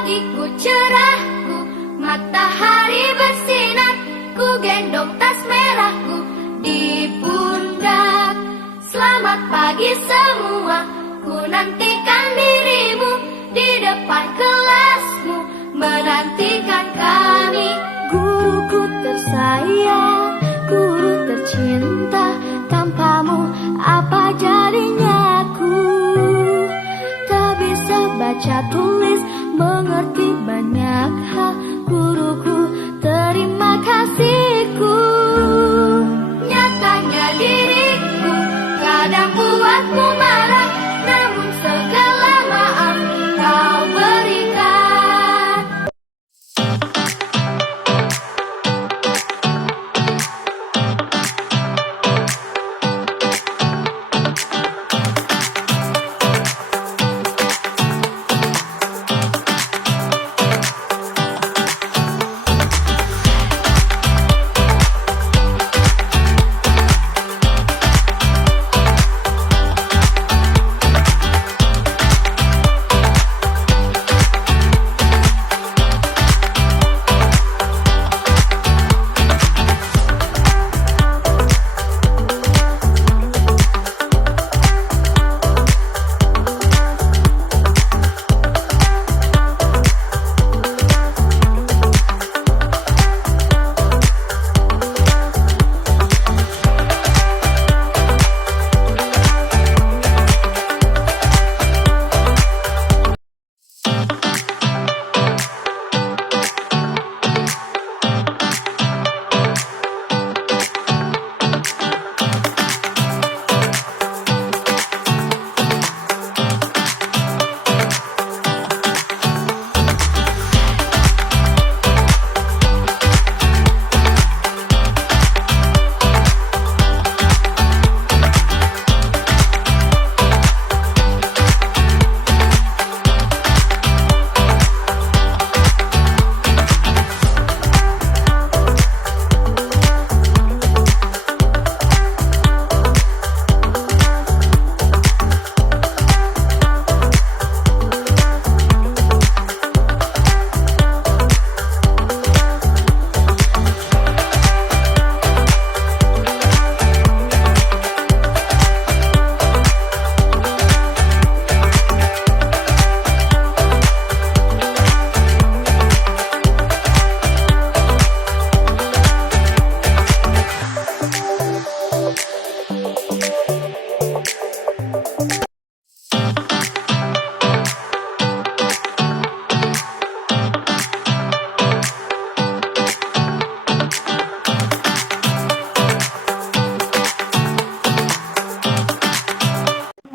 Pagiku cerahku, matahari bersinar, ku gendong tas merahku di pundak. Selamat pagi semua, ku nantikan dirimu di depan kelasmu, menantikan kami. Guruku tersayang, guru tercinta, tanpamu apa jadinya aku? Tak bisa baca tulis, mengerti banyak hal. Guruku, terima kasihku. Nyatanya diriku kadang buatmu marah, namun segala maaf kau berikan.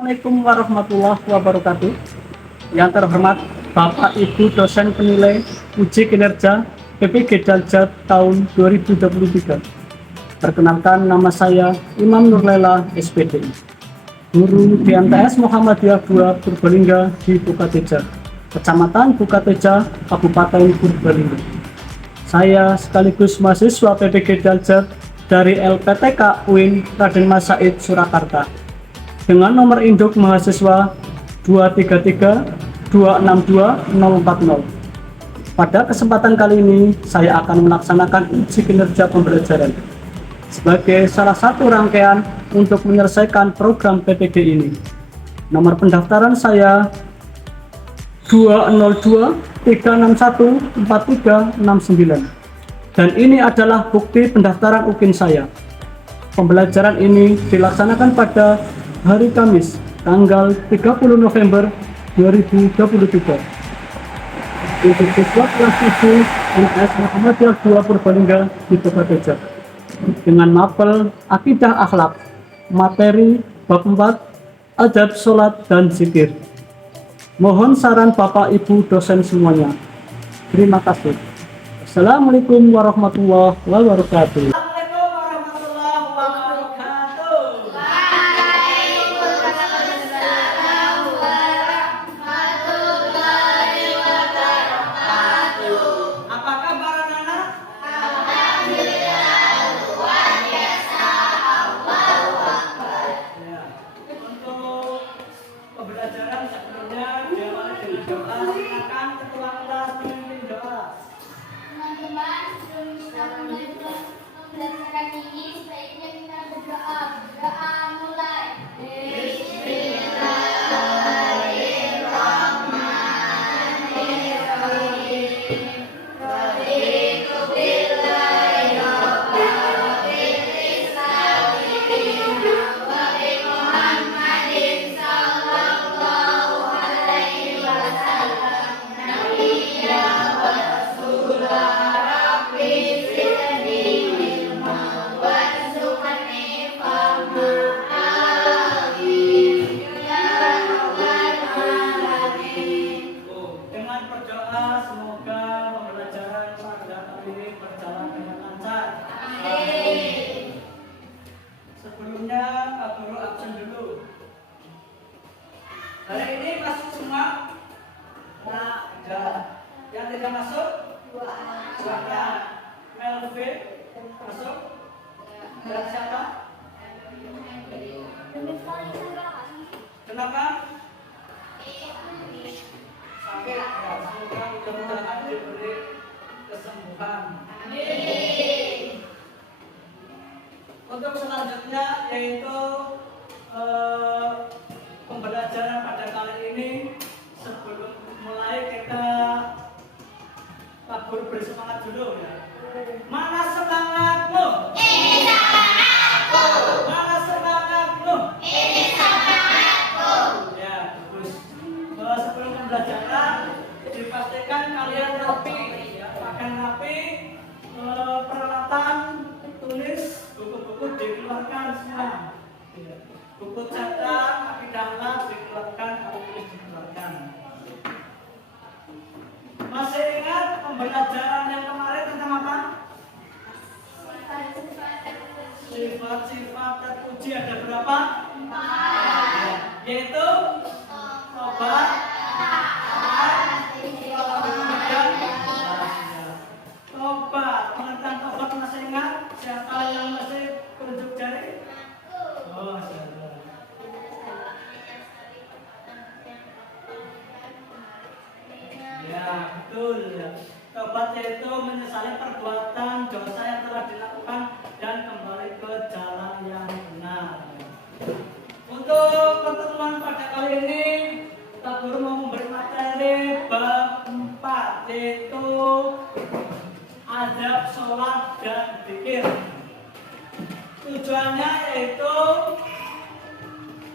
Assalamualaikum warahmatullahi wabarakatuh. Yang terhormat Bapak Ibu dosen penilai uji kinerja PPG Daljat tahun 2023. Perkenalkan, nama saya Imam Nurlela SPD, guru di MTS Muhammadiyah 2 Purbalingga di Bukateja, Kecamatan Bukateja, Kabupaten Purbalingga. Saya sekaligus mahasiswa PPG Daljat dari LPTK UIN Raden Mas Said Surakarta, dengan nomor induk mahasiswa 233262040. Pada kesempatan kali ini, saya akan melaksanakan uji kinerja pembelajaran sebagai salah satu rangkaian untuk menyelesaikan program PPG ini. Nomor pendaftaran saya 202361439, dan ini adalah bukti pendaftaran UKIN saya. Pembelajaran ini dilaksanakan pada hari Kamis, tanggal 30 November 2023. Untuk siswa kelas 7 MTS Muhammadiyah 2 Purbalingga di Bukateja, dengan mapel Akidah Akhlak, materi bab 4, adab sholat dan zikir. Mohon saran Bapak Ibu dosen semuanya. Terima kasih. Assalamualaikum warahmatullahi wabarakatuh. Pembelajaran sebelumnya diawali dengan doa. Silakan ketua kelas memimpin doa. Teman-teman, sebelum kita mulai pembelajaran ini, sebaiknya kita berdoa. Berdoa mulai. Dengan berdoa semoga pembelajaran pada hari ini berjalan dengan lancar. Sebelumnya Pak Guru absen dulu. Hari ini masuk semua? Nah, ada. Yang tidak masuk? Dua. Melvin masuk? Dan siapa? Kenapa? Sakit. Ya, semoga mudah-mudahan diberi kesembuhan. Untuk selanjutnya yaitu pembelajaran pada kali ini. Sebelum mulai kita Pak Guru beri semangat dulu ya. Mana semangatmu? Ini semangatku. Mana semangatmu? Ini semangatku. Ya, bagus. Sebelum pembelajaran dipastikan kalian rapi, ya, pakaian rapi, peralatan tulis, buku-buku dikeluarkan semua. Ya. Buku cetak, akidah dikeluarkan, tulis dikeluarkan. Masih ingat pembelajaran yang kemarin tentang apa? Sifat-sifat terpuji ada berapa? 4. Yaitu tobat, tobat. Tentang tobat masih ingat? Siapa yang masih tunjuk jari? Oh, siapa? Ya, betul ya. Tobat yaitu menyesali perbuatan dosa yang telah dilakukan dan kembali ke jalan yang benar. Untuk pertemuan pada kali ini, Pak Guru mau memberi materi bab 4, yaitu adab sholat dan zikir. Tujuannya yaitu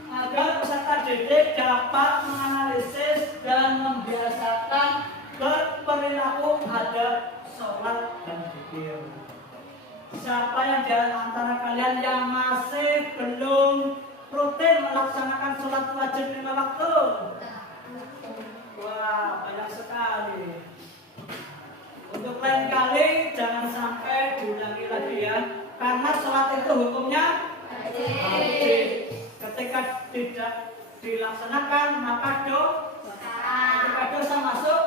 agar peserta didik dapat menganalisis dan membiasakan berperilaku adab sholat dan zikir. Siapa yang di antara kalian yang masih belum rutin melaksanakan sholat wajib 5 waktu? Wah, banyak sekali. Untuk lain kali jangan sampai diulangi lagi ya, karena sholat itu hukumnya wajib. Ketika tidak dilaksanakan maka ketika dosa masuk,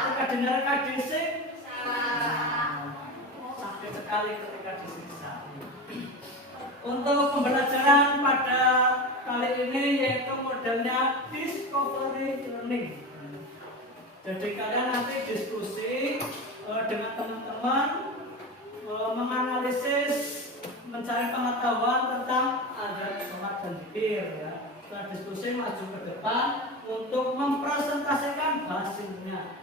ketika dineraka disik, sakit sekali ketika disiksa. Untuk pembelajaran pada kali ini yaitu modelnya discovery learning. Jadi kalian nanti diskusi dengan teman-teman, menganalisis, mencari pengetahuan tentang adab sholat dan zikir ya. Setelah diskusi maju ke depan untuk mempresentasikan hasilnya.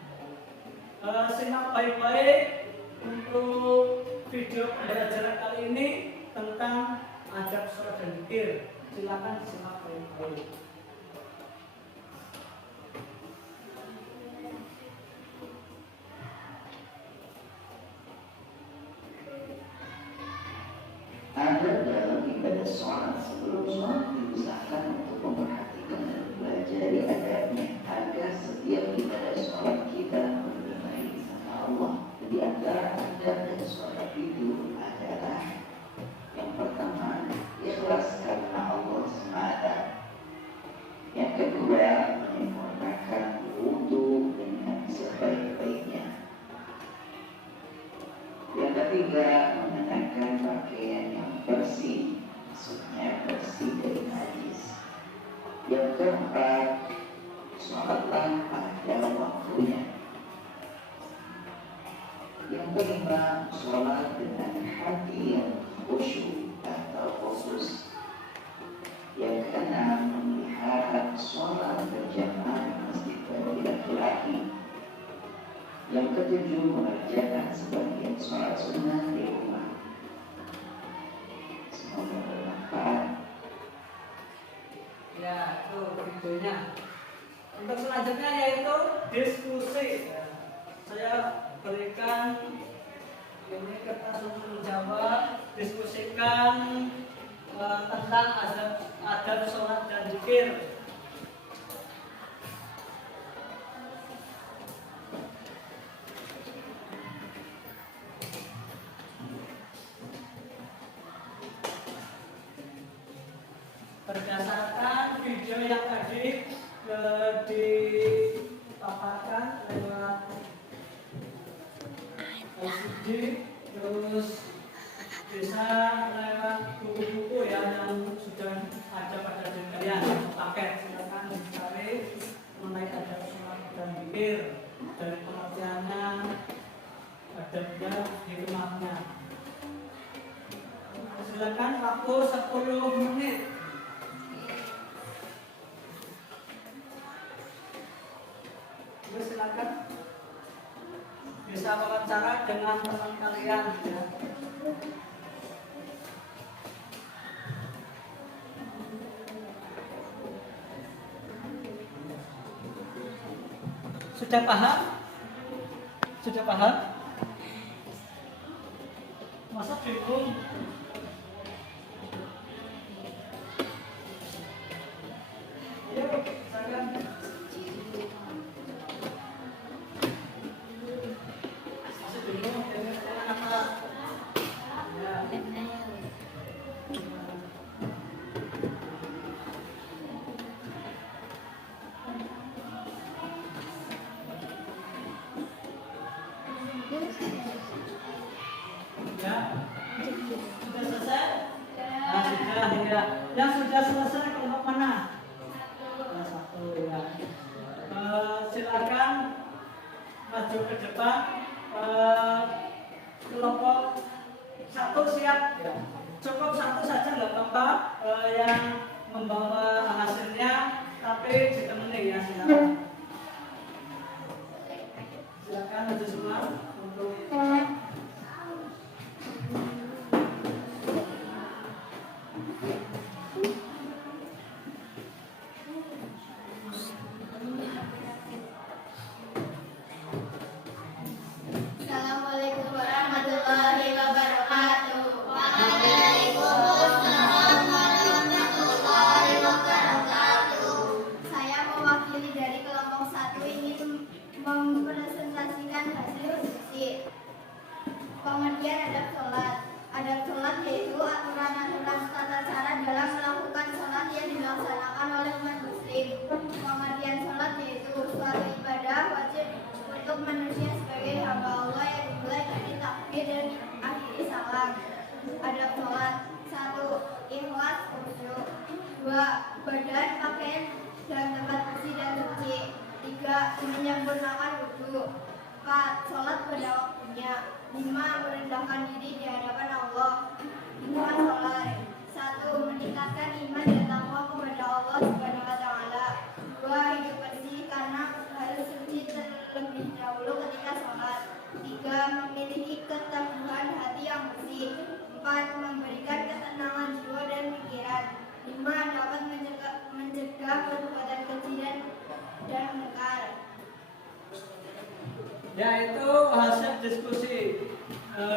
Simak baik-baik untuk video pembelajaran kali ini tentang adab sholat dan zikir. Silakan simak baik-baik. Ada dalam ibadah sholat sebelum sholat diusahakan untuk memperhatikan dan belajar adabnya agar setiap ibadah sholat kita mengenai sama Allah. Di antara adab dan sholat itu adalah yang pertama ikhlas karena Allah semata. Yang kedua menyempurnakan wudu dengan sebaik-baiknya. Yang ketiga mengenakan pakaian yang bersih, maksudnya bersih dari waktunya. Yang kelima, sholat dengan hati yang khusyuk atau fokus. Yang keenam, memelihara sholat berjamaah di masjid laki-laki. Yang ketujuh, mengerjakan sebagian sholat sunnah di rumah. Semoga bermanfaat. Ya, itu videonya. Untuk selanjutnya yaitu diskusi. Ya, saya berikan ini kertas untuk menjawab, diskusikan tentang adab sholat dan zikir. Berdasarkan video yang tadi dipaparkan lewat LCD, terus bisa lewat buku-buku yang sudah ada pada diri kalian paket. Silakan dicari mengenai adab sholat dan zikir dari pengertiannya, adabnya, hikmahnya. Silakan waktu 10 menit. Silakan bisa wawancara dengan teman kalian ya. Sudah paham? Sudah paham? Masa bingung? Yuk, saya sudah selesai? Nah, sudah ya. Yang sudah selesai kelompok mana? Satu ya. Silakan maju ke depan. Kelompok satu siap ya. Cukup satu saja nggak apa-apa yang membawa hasilnya, tapi ditemani ya, silakan. Silakan maju semua untuk Assalamualaikum warahmatullahi wabarakatuh. Waalaikumsalam warahmatullahi wabarakatuh. Saya mewakili dari kelompok 1 ingin mempresentasikan hasil diskusi. Pengertian adab sholat. Adab sholat yaitu aturan-aturan tata cara dalam melakukan sholat yang dilaksanakan oleh umat muslim. Pengertian sholat yaitu suatu ibadah wajib untuk manusia sebagai hamba Allah yang dimulai dari takbir dan akhiri salam. Adab sholat: 1. Ikhlas khusyuk. 2. Badan, pakaian dan tempat bersih dan suci. 3. Menyempurnakan wudu. 4. Sholat pada waktunya. 5. Merendahkan diri di hadapan Allah. Hikmah sholat: 1. Meningkatkan iman dan takwa kepada Allah Subhanahu wa taala. 2. Hidup bersih karena harus suci terlebih dahulu ketika sholat. 3. Memiliki keteguhan hati yang bersih. 4. Memberikan ketenangan jiwa dan pikiran. 5. Dapat mencegah perbuatan keji dan mungkar. ya, itu hasil diskusi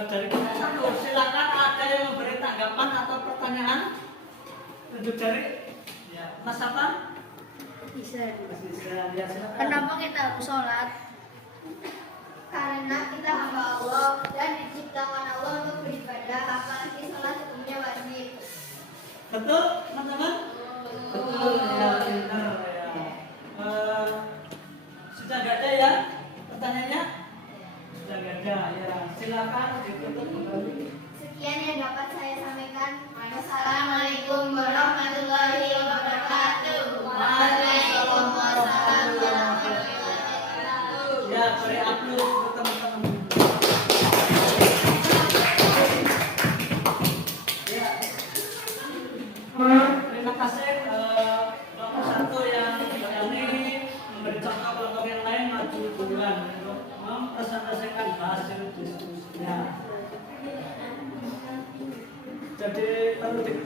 dari kelompok 1. Silakan ada yang memberi tanggapan atau pertanyaan. Tunjuk jari. Ya, Mas apa? Bisa. Mas Isra. Ya, silakan. Kenapa kita harus sholat? Karena kita hamba Allah dan diciptakan Allah untuk beribadah, apalagi sholat hukumnya wajib. Betul, teman-teman? Betul, ya, benar ya. Sudah nggak ada ya pertanyaannya? Sudah nggak ada ya. Silakan ditutup kembali. Sekian yang dapat saya sampaikan. Wassalamualaikum warahmatullahi wabarakatuh. Waalaikumsalam warahmatullahi wabarakatuh.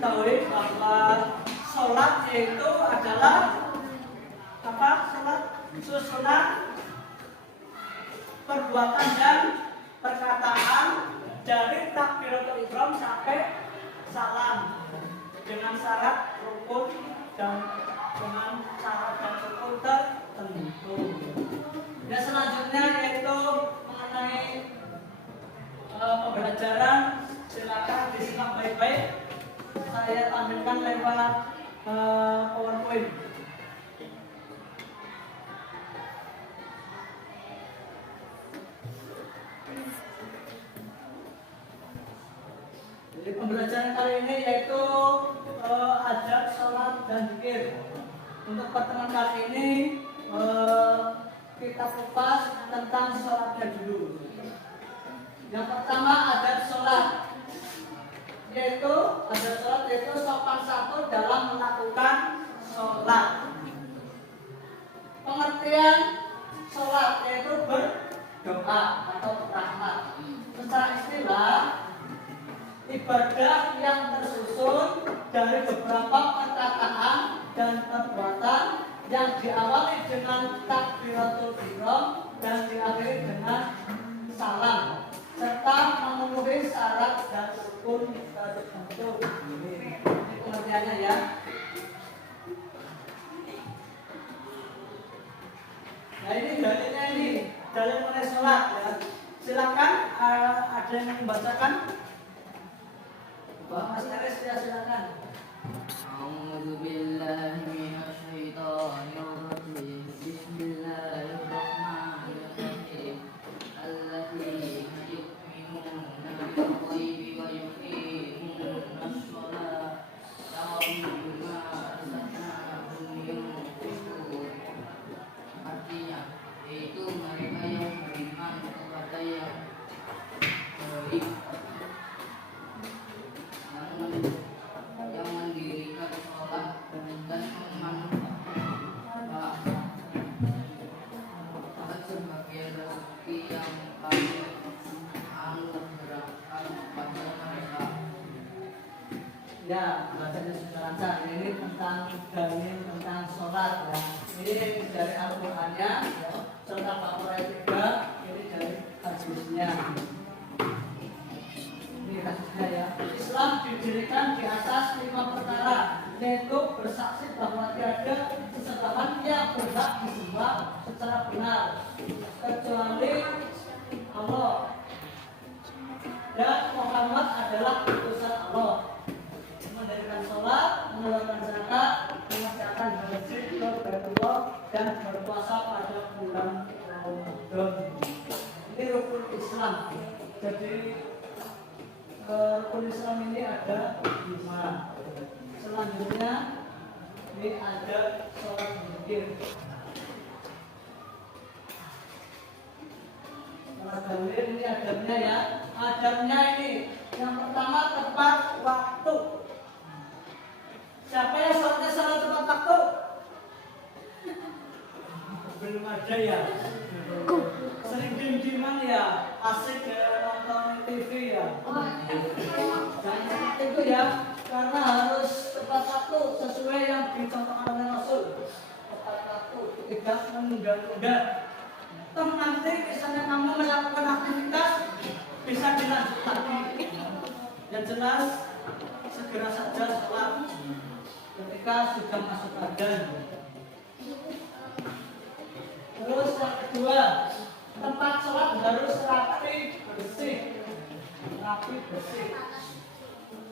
ketahui bahwa sholat itu adalah apa? Sholat susunan perbuatan dan perkataan dari takbiratul ihram sampai salam dengan syarat rukun dan dengan syarat dan rukun tertentu. Dan selanjutnya yaitu mengenai pembelajaran, silakan disimak baik-baik. Saya tampilkan lewat PowerPoint. Jadi pembelajaran kali ini yaitu adab sholat dan zikir. Untuk pertemuan kali ini kita kupas tentang sholatnya dulu. Yang pertama adab sholat, yaitu sopan santun dalam melakukan sholat. Pengertian sholat yaitu berdoa atau rahmat. Secara istilah, ibadah yang tersusun dari beberapa perkataan dan perbuatan yang diawali dengan takbiratul ihram dan diakhiri dengan salam serta memenuhi syarat dan rukun tertentu. Ini pengertiannya ya. Nah ini dalilnya ini, dalil mengenai sholat ya. Silakan ada yang membacakan. Mas Aris ya silakan. A'udzu billahi minasy syaithanir rajim. Bismillahirrahmanirrahim. Alladzina yu'minuna bil ghaibi wa yuqimuna ash-sholata wa mimma razaqnahum yunfiqun. Artinya yaitu mereka yang beriman kepada yang baik, yang mendirikan sholat dan memanfaatkan sebagian rezeki yang kami anugerahkan kepada mereka. Ya, bacanya sudah lancar. Ini tentang dalil tentang sholat ya. Ini dari Al-Qur'annya ya. Serta Al-Qur'an juga ini dari hadisnya. Ini hadisnya ya. Islam didirikan di atas 5 perkara, yaitu bersaksi bahwa tiada sesembahan yang berhak disembah secara benar kecuali Allah dan Muhammad adalah utusan Allah. Mendirikan sholat, mengeluarkan zakat, mengerjakan haji ke Baitullah dan berpuasa pada bulan Ramadan. Ini rukun Islam. Jadi rukun Islam ini ada 5. Selanjutnya ini ada sholat zikir. Dalil ini adabnya ya. Adabnya ini yang pertama tepat waktu. Siapa yang sholatnya salah tepat waktu? Belum ada ya. Sering diem-dieman ya, asik ya nonton TV ya. Jangan seperti itu ya, karena harus tepat waktu sesuai yang dicontohkan oleh Rasul. Tepat waktu, tidak menunda-nunda. Toh nanti misalnya kamu melakukan aktivitas bisa dilanjutkan. Yang jelas segera saja sholat ketika sudah masuk adzan. Terus yang kedua, tempat sholat harus rapi bersih. Rapi bersih.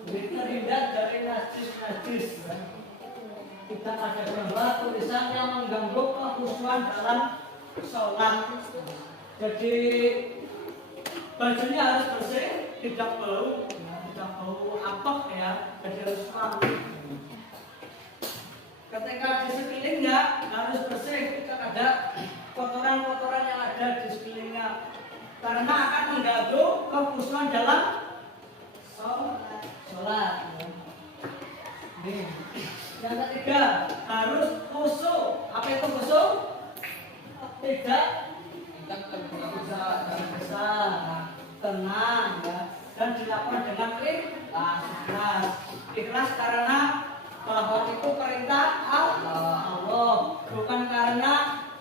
Terhindar dari najis-najis. Tidak ada gambar tulisan yang mengganggu kekhusyuan dalam sholat. Jadi bajunya harus bersih, tidak bau apek ya, jadi harus rapi. Ketika di sekelilingnya harus bersih, tidak ada kotoran-kotoran yang ada di sekelilingnya, karena akan mengganggu kekhusyuan dalam sholat. Nih. Yang ketiga harus khusyuk. Apa itu khusyuk? Tidak tergesa-gesa, tenang ya. dan dilakukan dengan ikhlas. Ikhlas karena bahwa itu perintah Allah, bukan karena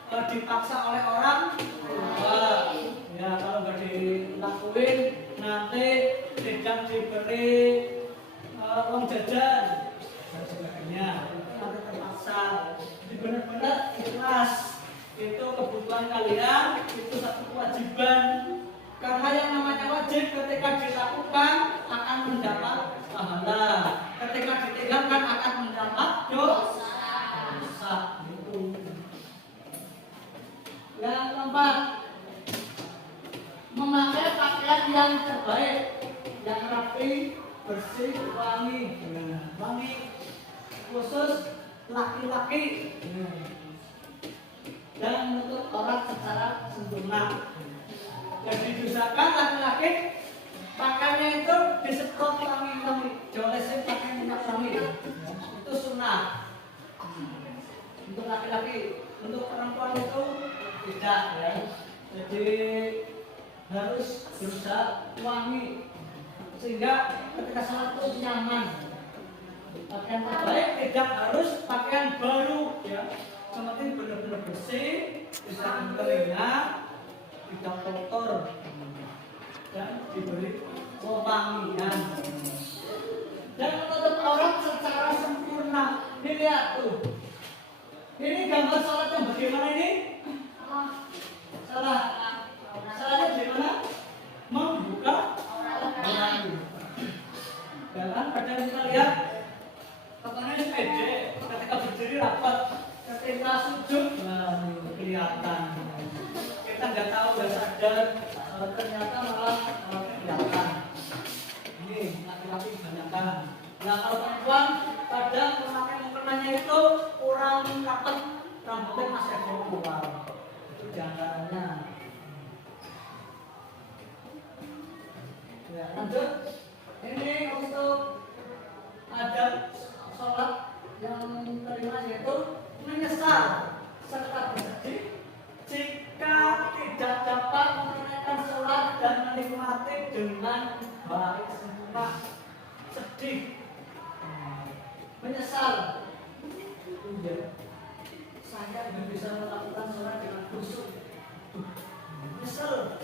dipaksa oleh orang tua. Ya kalau nggak dilakuin nanti tidak diberi uang jajan dan sebagainya, nanti terpaksa. Jadi benar-benar ikhlas. Itu kebutuhan kalian, itu satu kewajiban. Karena yang namanya wajib ketika dilakukan akan mendapat pahala, ketika ditinggalkan akan mendapat dosa. Gitu. Yang keempat, memakai pakaian yang terbaik, yang rapi, bersih, wangi. Wangi khusus laki-laki. Dan menutup aurat secara sempurna. Jadi diusahakan laki-laki pakaiannya itu disemprot wangi-wangi, jolesin pakai minyak wangi. Itu sunnah untuk laki-laki. Untuk perempuan itu tidak, ya. Jadi harus berusaha wangi sehingga ketika sholat itu nyaman. Pakaian terbaik tidak harus pakaian baru, ya. Yang penting benar-benar bersih, bisa keringat, tidak kotor, dan diberi wewangian. Dan menutup aurat secara sempurna. Ini lihat tuh. Ini gambar sholat yang bagaimana ini? Salah. Salahnya bagaimana? Membuka aurat. Dan kadang kita lihat katanya ini pede, ketika berdiri rapat, ketika sujud, nah ini kelihatan. Kita nggak tahu, nggak sadar, ternyata malah kelihatan. Ini laki-laki kebanyakan. Nah kalau perempuan kadang memakai mukenanya itu kurang rapat, rambutnya masih ada kurang. Itu diantaranya. Ya, lanjut. Ini untuk adab sholat yang kelima yaitu menyesal serta bersedih jika tidak dapat menunaikan sholat dan menikmati dengan baik sempurna. Sedih, menyesal. Ya, saya tidak bisa melakukan sholat dengan khusyuk. Menyesal.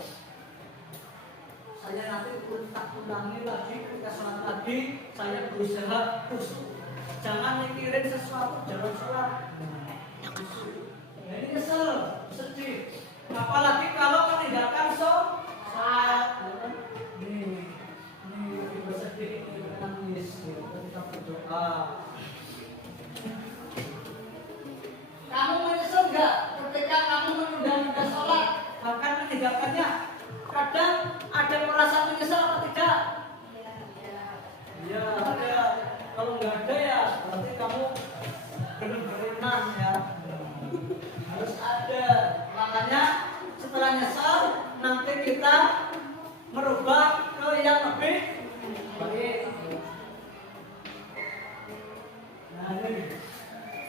Saya nanti tak ulangi lagi ketika sholat lagi. Saya berusaha khusyuk. Jangan mikirin sesuatu dalam sholat. Ini kesel, sedih. Apalagi kalau meninggalkan sholat. Ini bersedih, ini menangis ketika berdoa. Kamu menyesal nggak ketika kamu menunda sholat, bahkan meninggalkannya? Kadang ada merasa menyesal atau tidak? Ya, ada. Kalau nggak ada ya berarti kamu benar-benar ya. Harus ada. Makanya setelah nyesal nanti kita merubah ke yang lebih baik. Nah ini.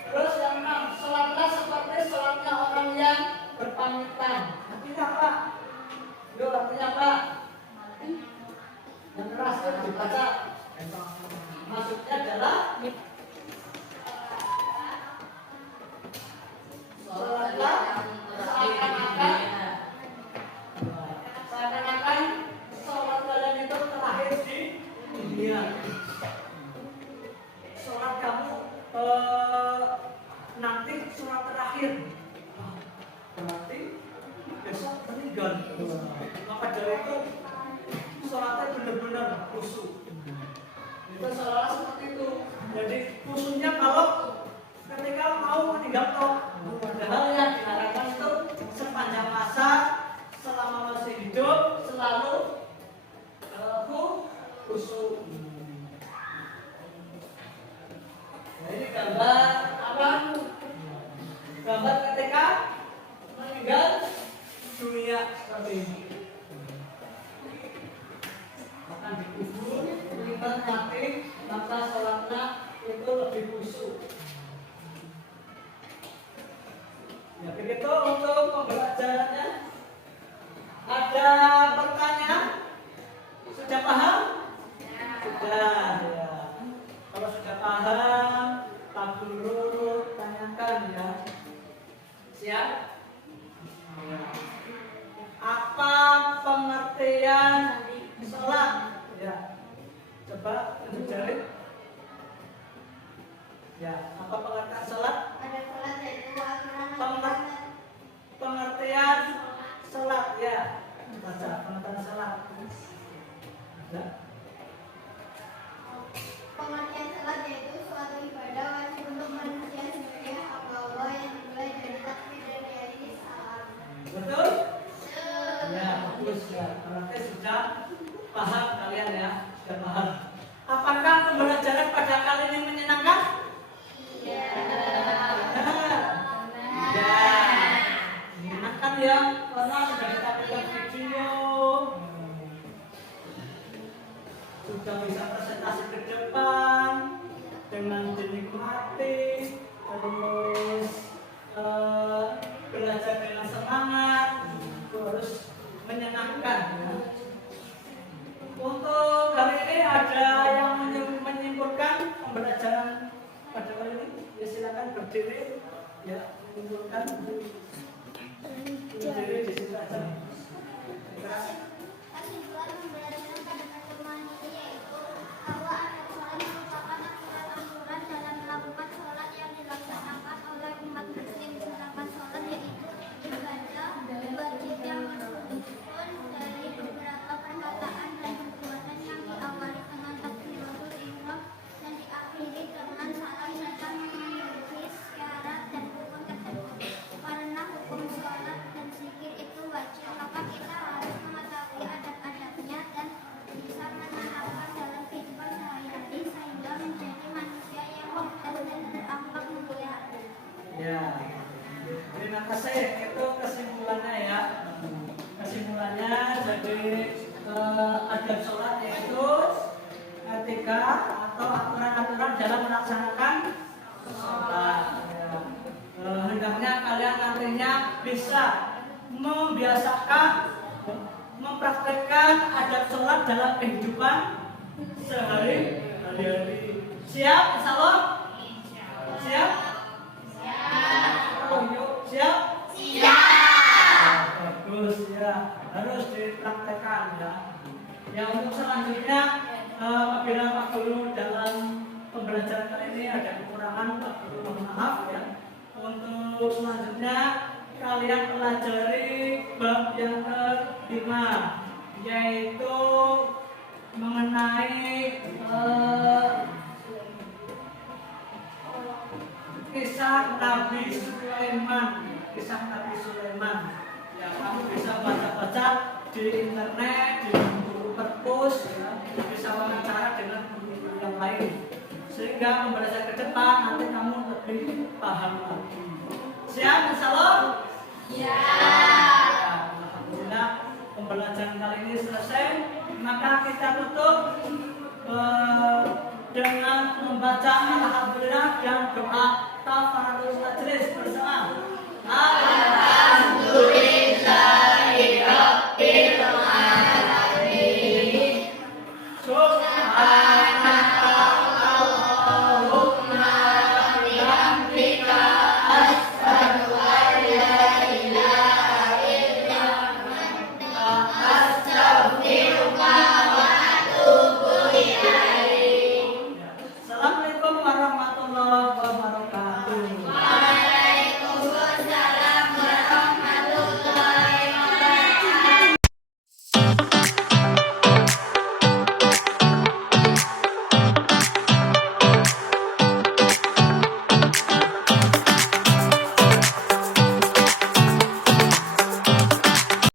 Terus yang 6, sholatlah seperti sholatnya orang yang berpamitan. Artinya apa? Yo, artinya apa? Yang keras itu dibaca. Maksudnya adalah sholatlah seakan-akan sholat kalian itu terakhir di dunia. Sholat kamu nanti sholat terakhir. Berarti besok meninggal. Maka dari itu sholatnya benar-benar khusyuk. Itu seolah seperti itu. Jadi khususnya kalau ketika mau meninggal toh, padahal yang diharapkan itu sepanjang masa selama masih hidup selalu khusyuk. Nah, ini gambar apa? Gambar ketika meninggal dunia seperti ini. Akan dikubur, meninggal mati, maka sholatnya itu lebih khusyuk. Ya begitu untuk pembelajarannya. Ada pertanyaan? Sudah paham? salat ya. Baca pengertian salat. Ya. Pengertian salat yaitu suatu ibadah wajib untuk manusia sebagai hamba Allah yang dimulai dari takbir dan diakhiri salam. Betul? Ya, bagus ya. Berarti sudah paham kalian ya, sudah paham. Apakah pembelajaran pada kali ini menyenangkan? Iya. Ya, menyenangkan ya, karena sudah ditampilkan video, sudah bisa presentasi ke depan dengan dinikmati, terus belajar dengan semangat, terus menyenangkan. Ya. Untuk kali ini ada yang menyimpulkan pembelajaran pada kali ini? Ya silakan berdiri. Ya, menyimpulkan. Berdiri di situ aja. Kesimpulan pembelajaran pada pertemuan ini yaitu bahwa adat sholat merupakan aturan dalam melakukan sholat yang dilaksanakan oleh umat muslim. Sedangkan sholat yaitu ibadah wajib yang merupakan dari beberapa perkataan dan perbuatan yang diawali dengan takbiratul ihram dan diakhiri dengan salam serta memiliki syarat dan rukun tersebut. Karena hukum sholat dan zikir itu wajib, maka kita harus mengetahui adat-adatnya dan bisa menerapkan dalam kehidupan sehari-hari sehingga menjadi manusia yang cerdas dan berakhlak mulia. Ya, terima kasih. Itu kesimpulannya ya. Kesimpulannya jadi adat sholat yaitu etika atau aturan-aturan dalam melaksanakan sholat. Ya. Hendaknya kalian nantinya bisa membiasakan, mempraktekkan adat sholat dalam kehidupan sehari-hari. Siap, insya Allah? Siap? Oh, yuk, siap? Siap. Bagus ya, harus dipraktekkan ya. Yang untuk selanjutnya, apabila Pak Guru dalam pembelajaran kali ini ada kekurangan, Pak Guru mohon maaf ya. Untuk selanjutnya kalian pelajari bab yang kelima, yaitu mengenai kisah Nabi Sulaiman. Kisah Nabi Sulaiman. Ya, kamu bisa baca-baca di internet, di buku perpus, ya, bisa wawancara dengan guru yang lain, sehingga pembelajaran ke depan nanti kamu lebih paham lagi. Siap, insya Allah? Ya. Alhamdulillah pembelajaran kali ini selesai. Maka kita tutup dengan membaca alhamdulillah dan doa tafaradul majlis bersama. Alhamdulillah.